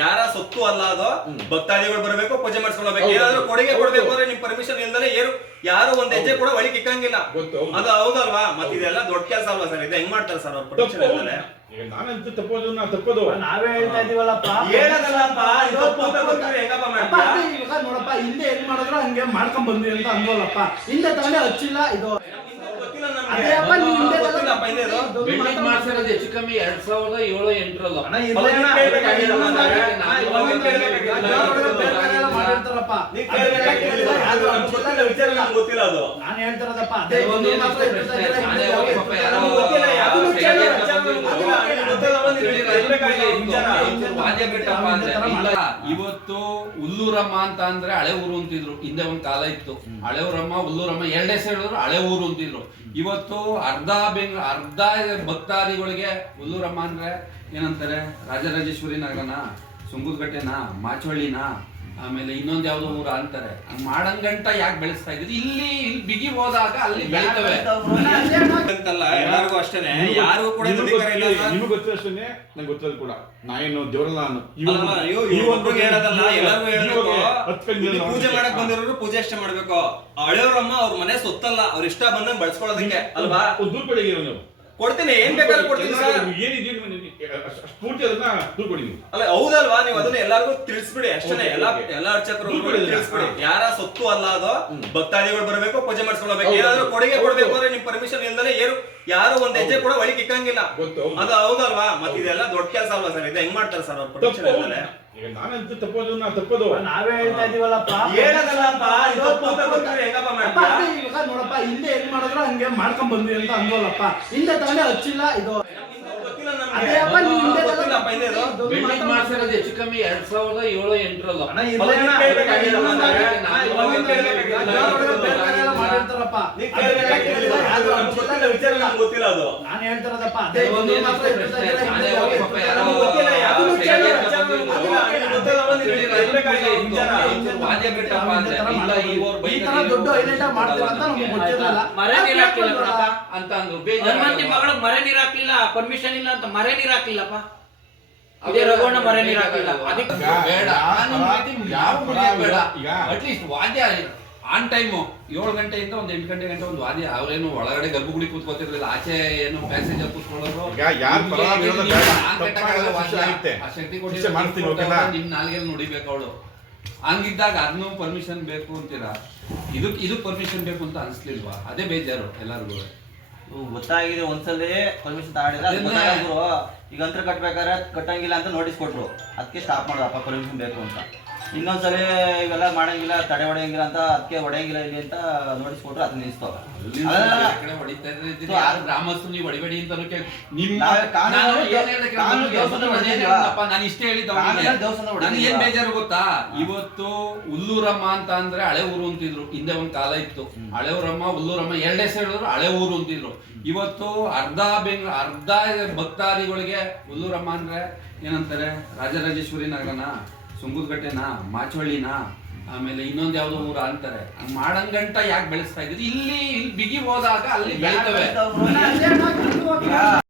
ಯಾರ ಸೊತ್ತು ಅಲ್ಲ ಅದು? ಭಕ್ತಾದಿಗಳು ಬರಬೇಕು ಪೂಜೆ ಮಾಡಿಸ್ಕೊಳ್ಬೇಕು. ಏನಾದ್ರು ಕೊಡುಗೆ ಕೊಡ್ಬೇಕು ಅಂದ್ರೆ ನಿಮ್ ಪರ್ಮಿಷನ್ ಇಲ್ಲದೆ ಏನು ಯಾರು ಒಂದ್ ಹೆಜ್ಜೆ ಕೂಡ ಒಳಗೆ ಇಕ್ಕಂಗಿಲ್ಲ. ಗೊತ್ತು, ಅದು ಹೌದಲ್ವಾ? ಮತ್ತೆ ಇದೆಲ್ಲ ದೊಡ್ಡ ಕೆಲಸ ಅಲ್ವಾ ಸರ್? ಇದು ಹೆಂಗ್ ಮಾಡ್ತಾರೆ ಸರ್ ಅವ್ರ ಪರ್ಮಿಷನ್ ಇಲ್ದಲೆ? ಈಗ ನಾನಂತೂ ತಪ್ಪೋದು ನಾ ತಪ್ಪೋದು. ನಾವೇ ಹೇಳ್ತಾ ಇದೀವಲ್ಲಪ್ಪ ನೋಡಪ್ಪ ಹಿಂದೆ ಏನ್ ಮಾಡಿದ್ರು ಹಂಗೆ ಮಾಡ್ಕೊಂಡ್ ಬಂದ್ವಿ ಅಂತ ಅನ್ಬೋದಪ್ಪ ಹಿಂದೆ ತಗೊಂಡೆ ಹಚ್ಚಿಲ್ಲ ಇದು. ಗೊತ್ತಿಲ್ಲ ನಮ್ಗೆ. ಅಪ್ಪ ನೀವು ಹಿಂದೆ ಮಾಡ್ಸಿರೋದು ಹೆಚ್ಚು ಕಮ್ಮಿ ಎರಡ್ ಸಾವಿರದ ಏಳು ಎಂಟರಲ್ಲ. ಗೊತ್ತಿಲ್ಲ ಅದು. ನಾನ್ ಹೇಳ್ತಿರೋದಪ್ಪ ಇವತ್ತು ಹುಲ್ಲೂರಮ್ಮ ಅಂತ ಅಂದ್ರೆ ಹಳೆ ಊರು ಅಂತಿದ್ರು. ಹಿಂದೆ ಒಂದ್ ಕಾಲ ಇತ್ತು. ಹಳೆ ಊರಮ್ಮ ಹುಲ್ಲೂರಮ್ಮ ಎರಡೇ ಹೇಳಿದ್ರು ಹಳೆ ಊರು ಅಂತಿದ್ರು ಇವತ್ತು ಅರ್ಧ ಬೆಂಗ್ ಅರ್ಧ ಭಕ್ತಾದಿಗಳಿಗೆ ಹುಲ್ಲೂರಮ್ಮ ಅಂದ್ರೆ ಏನಂತಾರೆ? ರಾಜರಾಜೇಶ್ವರಿ ನಗರನ ಸುಂಗುದ್ಗಟ್ಟೆನ ಮಾಚವಳ್ಳಿನ ಆಮೇಲೆ ಇನ್ನೊಂದ್ ಯಾವ್ದೋ ಊರ ಅಂತಾರೆ. ಹಂಗ್ ಮಾಡಂಗಂಟ ಯಾಕೆ ಬೆಳೆಸ್ತಾ ಇದ್ರು ಇಲ್ಲಿ ಇಲ್ಲಿ ಬಿಗಿ ಹೋದಾಗ ಅಲ್ಲಿ ಬೆಳಿತವೆ. ಅಷ್ಟೇನೆ. ಯಾರಿಗೂ ಕೂಡ ನಿಮ್ಗೆ ಗೊತ್ತಿರೋ ಅಷ್ಟೇ. ನಂಗೆ ಗೊತ್ತಿರೋದು ಕೂಡ. ನಾ ಏನು ದೇವರಲ್ಲ ನಾನು. ಹೇಳೋದಲ್ಲ ಎಲ್ಲರಿಗೂ ಹೇಳ್ಬೇಕು. ಪೂಜೆ ಮಾಡಕ್ ಬಂದಿರೋರು ಪೂಜೆ ಅಷ್ಟೇ ಮಾಡ್ಬೇಕು. ಹಳೆಯವ್ರಮ್ಮ ಅವ್ರ ಮನೆ ಸೊತ್ತಲ್ಲ ಅವ್ರ ಇಷ್ಟ ಬಂದಂಗೆ ಬಳಸ್ಕೊಳ್ಳೋದಕ್ಕೆ ಅಲ್ವಾ? ದುಡ್ಡು ದೂರ ಕೊಡಿ ನೀವು. ಕೊಡ್ತೀನಿ ಏನ್ ಬೇಕಾದ್ರೂ ಕೊಡ್ತೀನಿ ಅಷ್ಟು ಪೂರ್ತಿ ಅದನ್ನ ದೂರ ಕೊಡಿ ಅಲ್ಲ ಹೌದಲ್ವಾ? ನೀವು ಅದನ್ನ ಎಲ್ಲಾರ್ಗು ತಿಳಿಸ್ಬಿಡಿ ಅಷ್ಟೇ ಎಲ್ಲಾ. ಎಲ್ಲಾ ಅರ್ಚಕರು ತಿಳಿಸ್ಬಿಡಿ. ಯಾರ ಸೊತ್ತು ಅಲ್ಲ ಅದು ಭಕ್ತಾದಿಗಳು ಬರಬೇಕು ಪೂಜೆ ಮಾಡಿಸ್ಕೊಳ್ಬೇಕು. ಏನಾದ್ರು ಏನಾದ್ರೂ ಕೊಡುಗೆ ಕೊಡ್ಬೇಕು ಅಂದ್ರೆ ನಿಮ್ ಪರ್ಮಿಷನ್ ಇಲ್ದಲೆ ಏನು ಯಾರು ಒಂದ್ ಹೆಜ್ಜೆ ಕೂಡ ಒಳಗೆ ಇಕ್ಕಂಗಿಲ್ಲ. ಗೊತ್ತು, ಹೌದು. ಅದು ಹೌದಲ್ವಾ? ಮತ್ತೆ ಇದೆಲ್ಲ ದೊಡ್ಡ ಕೆಲಸ ಅಲ್ವಾ ಸರ್? ಇದು ಹೆಂಗ್ ಮಾಡ್ತಾರೆ ಸರ್ ಅವ್ರ ತಪ್ಪು ಪರ್ಮಿಷನ್ ಇಲ್ದಲೆ ಈಗ ನಾನಂತೂ ತಪ್ಪೋದು ನಾ ತಪ್ಪೋದು. ನಾವೇ ಹೇಳ್ತಾ ಇದೀವಲ್ಲಪ್ಪ. ಹೇಳದಲ್ಲಪ್ಪ ಇದು ತಪ್ಪು ಅಂತ ಗೊತ್ತಿದ್ರೆ ಹೆಂಗಪ್ಪ ಅಪ್ಪ, ಮಾಡ್ತೀಯಾ ಅದೇ ಇವಾಗ ನೋಡಪ್ಪ ಹಿಂದೆ ಹೆಂಗ್ ಮಾಡಿದ್ರು ಹಂಗೆ ಮಾಡ್ಕೊಂಡ್ ಬಂದ್ವಿ ಅಂತ ಅನ್ವಲ್ಲಪ್ಪ ಹಿಂದೆ ತಾನೇ ಹಚ್ಚಿಲ್ಲ ಇದು. ಗೊತ್ತಿಲ್ಲ ನಮ್ಗೆ. ಅದೇ ಅಪ್ಪ ಹಿಂದೆ ಗೊತ್ತಿಲ್ಲಪ್ಪ. ಇದೊಂದು ಬಿಲ್ಡಿಂಗ್ ಮಾಡ್ಸಿರೋದು ಹೆಚ್ಚು ಕಮ್ಮಿ ಎರಡ್ ಸಾವಿರದ ಏಳು ಎಂಟರಲ್ಲ ಅಣ್ಣ, ಕೇಳ್ಬೇಕಾಗಿಲ್ಲ. ಮಾಡಿರ್ತಾರಪ್ಪ. ಕೇಳ್ಬೇಕಾಗಿಲ್ಲ. ಯಾವ್ದು ನಮ್ಗೆ ಗೊತ್ತಿಲ್ಲ ಅದು. ನಾನ್ ಹೇಳ್ತಿರೋದಪ್ಪ ಅದೇ ಒಂದು ಮಾತ್ರ ಏನಿದೆ ಇರ್ತಾ ಇದ್ರೆ ನಾನೇ ಹಿಂದೆ ಹೋಗಿ ಯಾವ್ದು ಪಾಪ ಇರ್ತಾ ಯಾರೋ ಇಲ್ಲ. ಗೊತ್ತಿಲ್ಲ, ಯಾವ್ದು ಅದನ್ನು ಕೇಳಿ, ವಿಚಾರ ನಮ್ಗೆ ನಿಮ್ಗೆ ಗೊತ್ತಿಲ್ಲ, ಬಂದಿದೆ. ಕೇಳ್ಬೇಕಾಗಿಲ್ಲ ವಿಚಾರ. ವಾದ್ಯ ಕಟ್ಟಪ್ಪ ಅಂದ್ರೆ ಇಲ್ಲ ಇವ್ರು ಈ ತರ ದೊಡ್ಡ ಹೈಲೈಟ್ ಮಾಡ್ತೀರಾ ಅಂತ ನಮ್ಗೆ ಗೊತ್ತಿರಲಿಲ್ಲ ಮರೆ ನೀರ್ ಹಾಕ್ಲಿಲ್ಲ ಕಣಪ್ಪ. ಅಂತ ಅಂದ್ರು. ಹನುಮಂತಿ ಬೇಜಾರು ಮರೆ ನೀರ್ ಹಾಕ್ಲಿಲ್ಲ ಪರ್ಮಿಷನ್ ಇಲ್ಲ ಅಂತ ಮರೆ ನೀರ್ ಹಾಕ್ಲಿಲ್ಲಪ್ಪ. ಇದೇ ರಘುವಣ್ಣ ಮರೆ ನೀರ್ ಹಾಕ್ಲಿಲ್ಲ. ಅದಕ್ಕೆ ಬೇಡ. ಆ ನಿಮ್ಮ ರೀತಿ ಯಾವ ಬೇಡ. ಈಗ ಅಟ್ಲೀಸ್ಟ್ ವಾದ್ಯ ಆನ್ ಟೈಮು ಏಳು ಗಂಟೆಯಿಂದ ಒಂದು ಎಂಟು ಗಂಟೆ ಗಂಟೆ ಒಂದು ವಾದಿ ಅವ್ರೇನು ಒಳಗಡೆ ಗರ್ಭಗುಡಿ ಕೂತ್ಕೋತಿರ್ಲಿಲ್ಲ ಆಚೆ ಏನು ಪ್ಯಾಸೆಂಜರ್ ಕೂತ್ಕೊಳ್ಳೋರು. ಆ ಶಕ್ತಿ ಶಿಕ್ಷೆ ಮಾಡ್ತೀನಿ, ಓಕೆನಾ? ನಿಮ್ ನಾಲ್ಗೆಲ್ಲ ನುಡಿಬೇಕು ಅವಳು. ಹಂಗಿದ್ದಾಗ ಅದನ್ನೂ ಪರ್ಮಿಷನ್ ಬೇಕು ಅಂತೀರಾ? ಇದಕ್ ಇದಕ್ ಪರ್ಮಿಷನ್ ಬೇಕು ಅಂತ ಅನ್ಸ್ಲಿಲ್ವಾ? ಅದೇ ಬೇಜಾರು ಎಲ್ಲರಿಗೂ ಗೊತ್ತಾಗಿದೆ ಒಂದ್ಸಲಿ ಪರ್ಮಿಷನ್ ತಗೊಂಡಿಲ್ಲ. ಅದು ಈಗ ಅಂತರ ಕಟ್ಬೇಕಾದ್ರೆ ಕಟ್ಟಂಗಿಲ್ಲ ಅಂತ ನೋಟಿಸ್ ಕೊಟ್ರು. ಅದಕ್ಕೆ ಸ್ಟಾಪ್ ಮಾಡೋದಪ್ಪ ಪರ್ಮಿಷನ್ ಬೇಕು ಅಂತ. ಇನ್ನೊಂದ್ಸಲಿ ಇವೆಲ್ಲ ಮಾಡಂಗಿಲ್ಲ ತಡೆ ಹೊಡೆಯಂಗಿಲ್ಲ ಅಂತ ಅದಕ್ಕೆ ಹೊಡೆಯಂಗಿಲ್ಲ ಇಲ್ಲಿ ಅಂತ ನೋಟಿಸ್ ಕೊಟ್ರು ಅದನ್ನ ನಿಲ್ಸ್ತವ ಅಲ್ಲಿ ಕಡೆ ಹೊಡಿತಾ ಇದ್ರೆ ಯಾರು ಗ್ರಾಮಸ್ಥರು ನೀವು ಹೊಡಿಬೇಡಿ ಅಂತ ಏನ್? ಬೇಜಾರು ಗೊತ್ತಾ? ಇವತ್ತು ಹುಲ್ಲೂರಮ್ಮ ಅಂತ ಅಂದ್ರೆ ಹಳೆ ಊರು ಅಂತಿದ್ರು. ಹಿಂದೆ ಒಂದ್ ಕಾಲ ಇತ್ತು. ಹಳೆ ಊರಮ್ಮ ಹುಲ್ಲೂರಮ್ಮ ಎರಡೇ ಹೇಳಿದ್ರು ಹಳೆ ಊರು ಅಂತಿದ್ರು. ಇವತ್ತು ಅರ್ಧ ಬೆಂಗ್ ಅರ್ಧ ಭಕ್ತಾದಿಗಳಿಗೆ ಹುಲ್ಲೂರಮ್ಮ ಅಂದ್ರೆ ಏನಂತಾರೆ? ರಾಜರಾಜೇಶ್ವರಿ ನಗರನ? ಸುಂಗುದಗಟ್ಟೆನ ಮಾಚೋಳಿನ ಆಮೇಲೆ ಇನ್ನೊಂದ್ ಯಾವ್ದೋ ಊರ ಅಂತಾರೆ. ಹಂಗ್ ಮಾಡಂಗಂಟ ಯಾಕೆ ಬೆಳೆಸ್ತಾ ಇದ್ರಿ? ಇಲ್ಲಿ ಇಲ್ಲಿ ಬಿಗಿ ಹೋದಾಗ ಅಲ್ಲಿ ಬೆಳಿತವೆ.